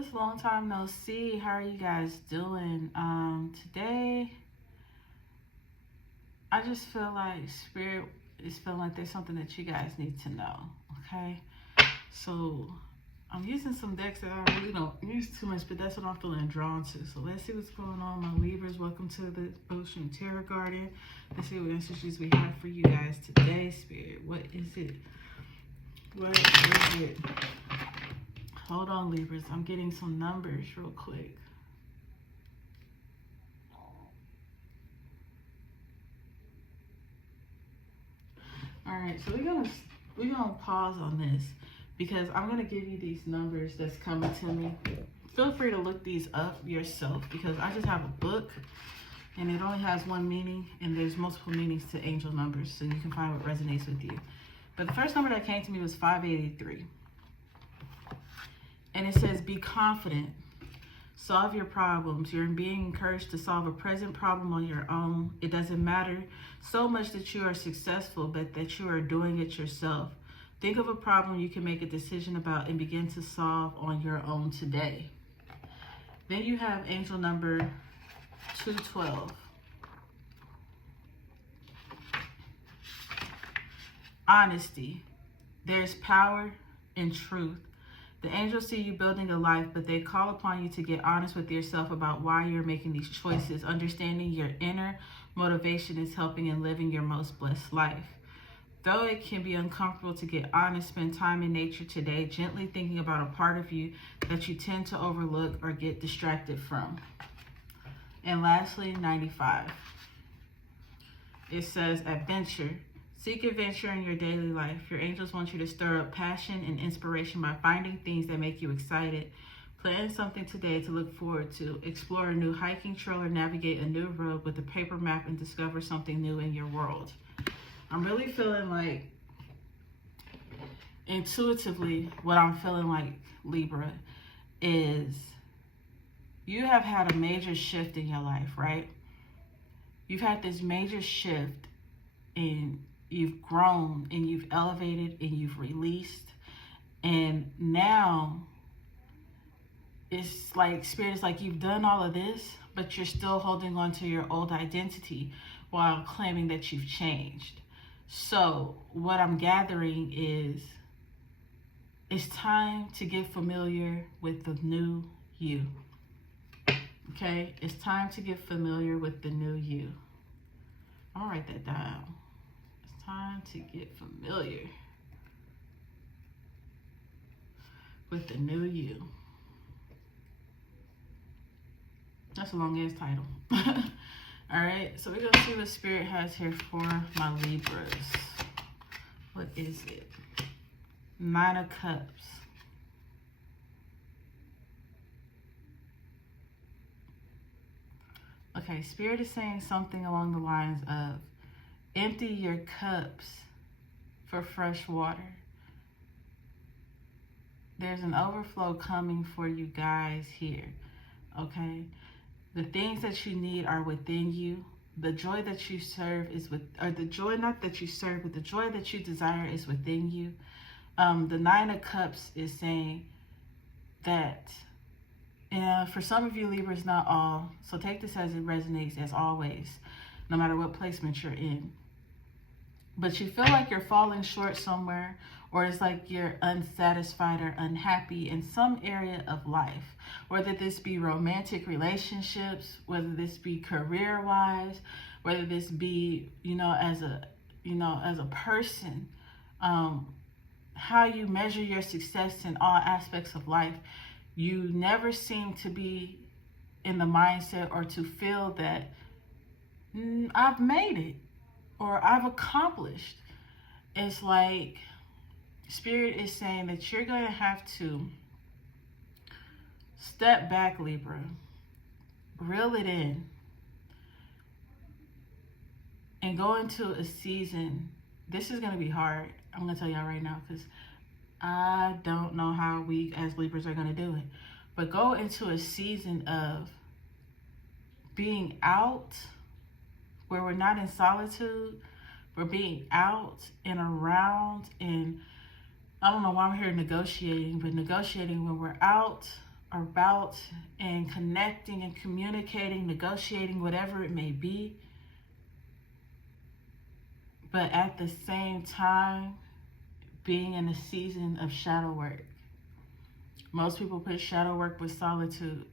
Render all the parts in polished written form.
Libras, long time no see. How are you guys doing? Today I just feel like Spirit is feeling like there's something that you guys need to know. Okay, so I'm using some decks that I really don't use too much, but that's what I'm feeling drawn to. So let's see what's going on, my Libras. Welcome to the Ocean Tarot Garden. Let's see what messages we have for you guys today, Spirit. What is it? What is it? Hold on, Libras. I'm getting some numbers real quick. All right, so we're gonna pause on this because I'm gonna give you these numbers that's coming to me. Feel free to look these up yourself because I just have a book and it only has one meaning, and there's multiple meanings to angel numbers, so you can find what resonates with you. But the first number that came to me was 583. And it says, be confident, solve your problems. You're being encouraged to solve a present problem on your own. It doesn't matter so much that you are successful, but that you are doing it yourself. Think of a problem you can make a decision about and begin to solve on your own today. Then you have angel number 212. Honesty. There's power in truth. The angels see you building a life, but they call upon you to get honest with yourself about why you're making these choices. Understanding your inner motivation is helping in living your most blessed life. Though it can be uncomfortable to get honest, spend time in nature today, gently thinking about a part of you that you tend to overlook or get distracted from. And lastly, 95. It says adventure. Seek adventure in your daily life. Your angels want you to stir up passion and inspiration by finding things that make you excited. Plan something today to look forward to. Explore a new hiking trail or navigate a new road with a paper map and discover something new in your world. I'm really feeling like, intuitively, what I'm feeling like, Libra, is you have had a major shift in your life, right? You've had this major shift in you've grown and you've elevated and you've released, and now it's like Spirit is like you've done all of this, but you're still holding on to your old identity while claiming that you've changed. So what I'm gathering is it's time to get familiar with the new you. Okay, it's time to get familiar with the new you. I'm gonna write that down. Time to get familiar with the new you. That's a long ass title. All right, so we're gonna see what Spirit has here for my Libras. What is it? 9 of Cups. Okay, Spirit is saying something along the lines of empty your cups for fresh water. There's an overflow coming for you guys here, okay? The things that you need are within you. The joy that you serve is with, or the joy not that you serve, but the joy that you desire is within you. The 9 of Cups is saying that, for some of you Libras, not all, so take this as it resonates as always, no matter what placement you're in. But you feel like you're falling short somewhere, or it's like you're unsatisfied or unhappy in some area of life, whether this be romantic relationships, whether this be career-wise, whether this be, as a person, how you measure your success in all aspects of life. You never seem to be in the mindset or to feel that I've made it, or I've accomplished. It's like Spirit is saying that you're going to have to step back, Libra, reel it in, and go into a season. This is going to be hard. I'm going to tell y'all right now, because I don't know how we as Libras are going to do it. But go into a season of being out, where we're not in solitude, we're being out and around, and I don't know why I'm here negotiating, but negotiating when we're out about and connecting and communicating, negotiating, whatever it may be. But at the same time, being in a season of shadow work. Most people put shadow work with solitude.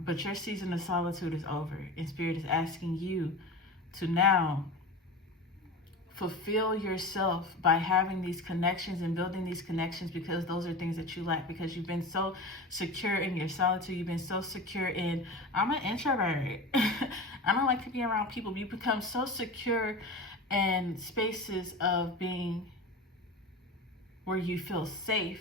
But your season of solitude is over. And Spirit is asking you to now fulfill yourself by having these connections and building these connections, because those are things that you lack, because you've been so secure in your solitude. You've been so secure in, I'm an introvert. I don't like to be around people. You become so secure in spaces of being where you feel safe,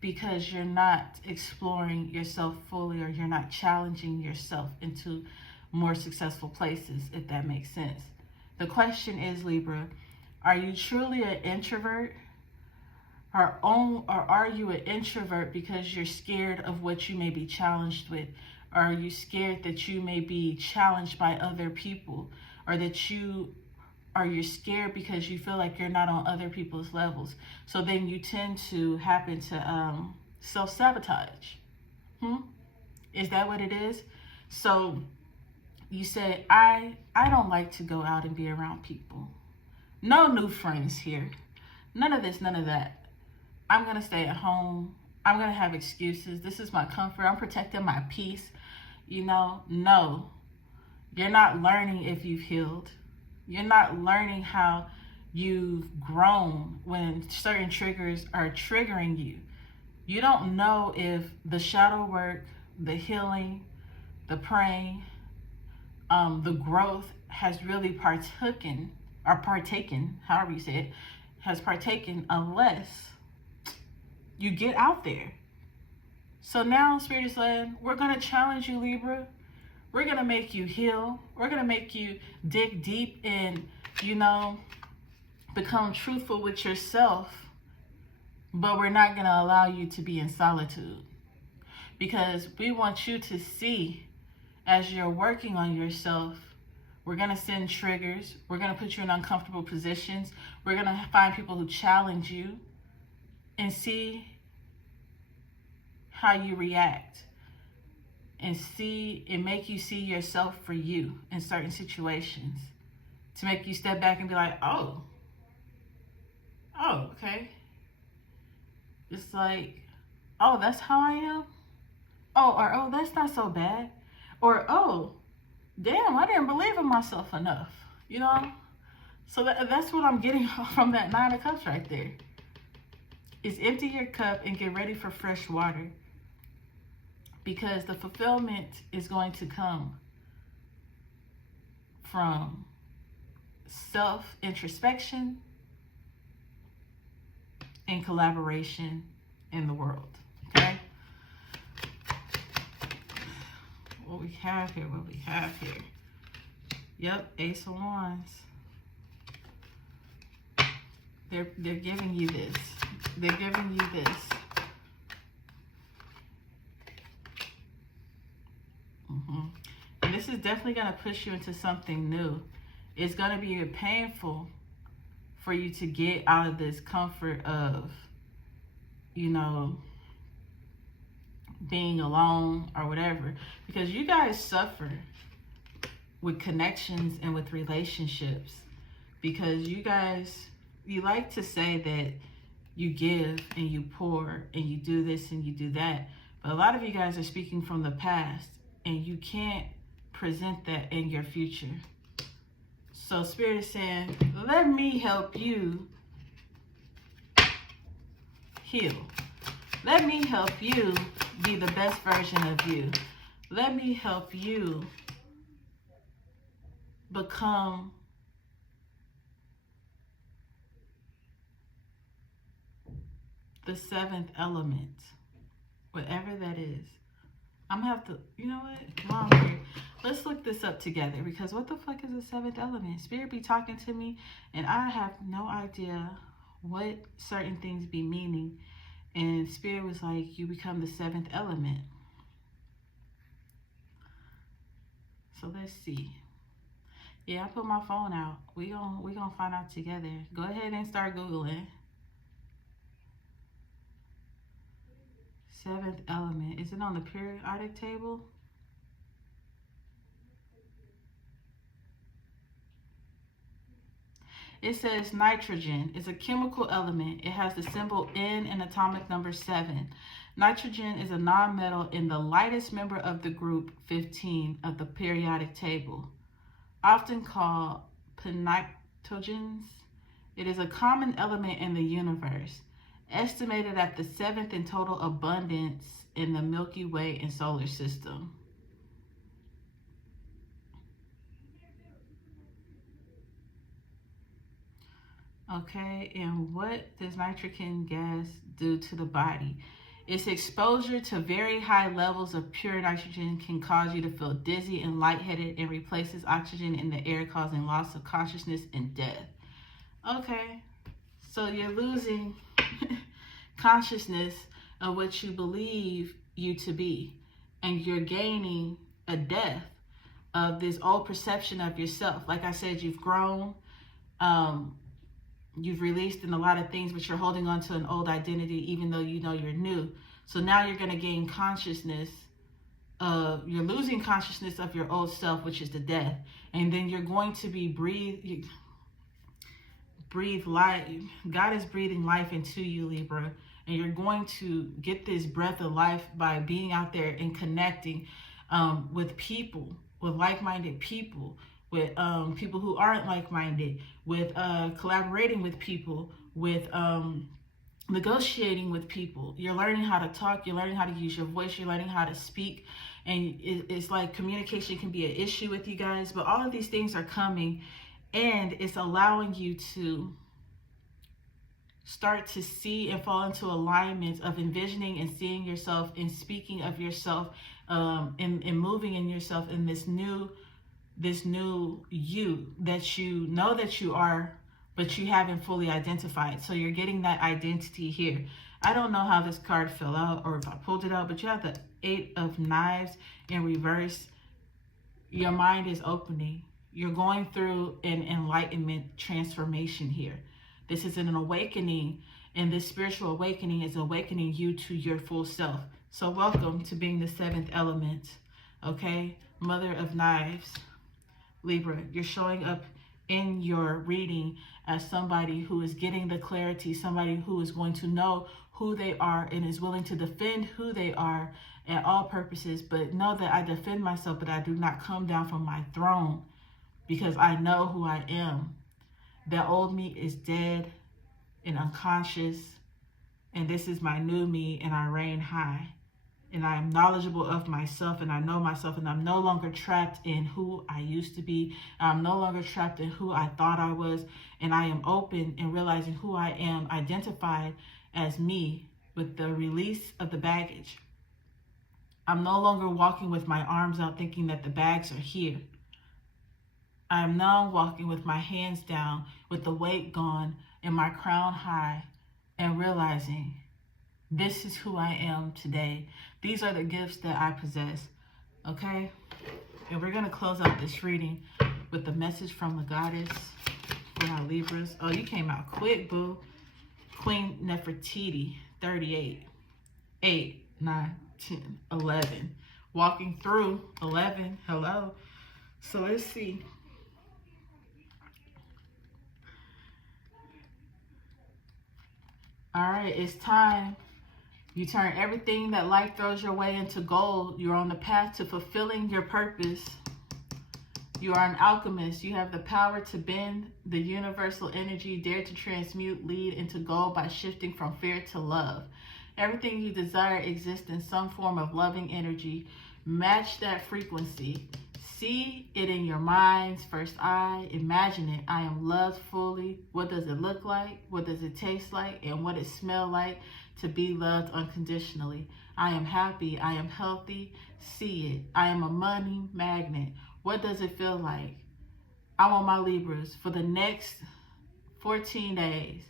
because you're not exploring yourself fully, or you're not challenging yourself into more successful places, if that makes sense. The question is, Libra, are you truly an introvert? Or are you an introvert because you're scared of what you may be challenged with? Or are you scared that you may be challenged by other people? Or that you're scared because you feel like you're not on other people's levels? So then you tend to happen to self-sabotage. Is that what it is? So you say, I don't like to go out and be around people. No new friends here. None of this, none of that. I'm going to stay at home. I'm going to have excuses. This is my comfort. I'm protecting my peace. No, you're not learning if you've healed. You're not learning how you've grown when certain triggers are triggering you. You don't know if the shadow work, the healing, the praying, the growth has really partaken, however you say it, has partaken, unless you get out there. So now Spirit is saying, we're going to challenge you, Libra. We're going to make you heal. We're going to make you dig deep and, become truthful with yourself. But we're not going to allow you to be in solitude, because we want you to see, as you're working on yourself, we're going to send triggers. We're going to put you in uncomfortable positions. We're going to find people who challenge you and see how you react, and make you see yourself for you in certain situations, to make you step back and be like, oh, okay. It's like, oh, that's how I am? Oh, that's not so bad. Or, oh, damn, I didn't believe in myself enough, So that's what I'm getting from that Nine of Cups right there. Is empty your cup and get ready for fresh water. Because the fulfillment is going to come from self-introspection and collaboration in the world. Okay? What we have here. Yep, Ace of Wands. They're giving you this. They're giving you this. And this is definitely going to push you into something new. It's going to be painful for you to get out of this comfort of, being alone or whatever. Because you guys suffer with connections and with relationships. Because you like to say that you give and you pour and you do this and you do that. But a lot of you guys are speaking from the past, and you can't present that in your future. So Spirit is saying, let me help you heal. Let me help you be the best version of you. Let me help you become the seventh element, whatever that is. I'm gonna have to, you know what, while I'm here, let's look this up together, because what the fuck is the seventh element? Spirit be talking to me, and I have no idea what certain things be meaning. And Spirit was like, you become the seventh element. So let's see. Yeah, I put my phone out. We gonna find out together. Go ahead and start Googling. Seventh element. Is it on the periodic table? It says nitrogen is a chemical element. It has the symbol N and atomic number 7. Nitrogen is a nonmetal and the lightest member of the group 15 of the periodic table. Often called pentogens, it is a common element in the universe, estimated at the 7th in total abundance in the Milky Way and solar system. Okay, and what does nitrogen gas do to the body? Its exposure to very high levels of pure nitrogen can cause you to feel dizzy and lightheaded and replaces oxygen in the air, causing loss of consciousness and death. Okay, so you're losing consciousness of what you believe you to be, and you're gaining a death of this old perception of yourself. Like I said, you've grown, you've released in a lot of things, but you're holding on to an old identity, even though you know you're new. So now you're going to gain consciousness. You're losing consciousness of your old self, which is the death. And then you're going to be breathe life. God is breathing life into you, Libra. And you're going to get this breath of life by being out there and connecting with people, with like-minded people, with people who aren't like-minded, with collaborating with people, with negotiating with people. You're learning how to talk, you're learning how to use your voice, you're learning how to speak, and it's like communication can be an issue with you guys, but all of these things are coming, and it's allowing you to start to see and fall into alignment of envisioning and seeing yourself and speaking of yourself and moving in yourself in this new you that you know that you are, but you haven't fully identified. So you're getting that identity here. I don't know how this card fell out or if I pulled it out, but you have the 8 of Knives in reverse. Your mind is opening. You're going through an enlightenment transformation here. This is an awakening, and this spiritual awakening is awakening you to your full self. So welcome to being the 7th element, okay? Mother of Knives. Libra, you're showing up in your reading as somebody who is getting the clarity, somebody who is going to know who they are and is willing to defend who they are at all purposes. But know that I defend myself, but I do not come down from my throne because I know who I am. That old me is dead and unconscious, and this is my new me, and I reign high. And I am knowledgeable of myself, and I know myself, and I'm no longer trapped in who I used to be. I'm no longer trapped in who I thought I was, and I am open and realizing who I am, identified as me with the release of the baggage. I'm no longer walking with my arms out thinking that the bags are here. I am now walking with my hands down, with the weight gone, and my crown high, and realizing this is who I am today. These are the gifts that I possess, okay? And we're going to close out this reading with the message from the goddess for our Libras. Oh, you came out quick, boo. Queen Nefertiti, 38, 8, 9, 10, 11. Walking through 11. Hello. So let's see. All right, it's time. You turn everything that life throws your way into gold. You're on the path to fulfilling your purpose. You are an alchemist. You have the power to bend the universal energy, dare to transmute, lead into gold by shifting from fear to love. Everything you desire exists in some form of loving energy. Match that frequency. See it in your mind's first eye. Imagine it. I am loved fully. What does it look like? What does it taste like? And what it smell like to be loved unconditionally? I am happy. I am healthy. See it. I am a money magnet. What does it feel like? I want my Libras for the next 14 days.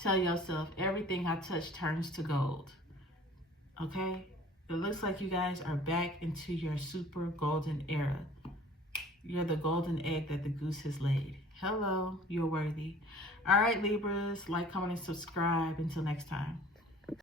Tell yourself everything I touch turns to gold. Okay? It looks like you guys are back into your super golden era. You're the golden egg that the goose has laid. Hello, you're worthy. All right, Libras, like, comment, and subscribe. Until next time.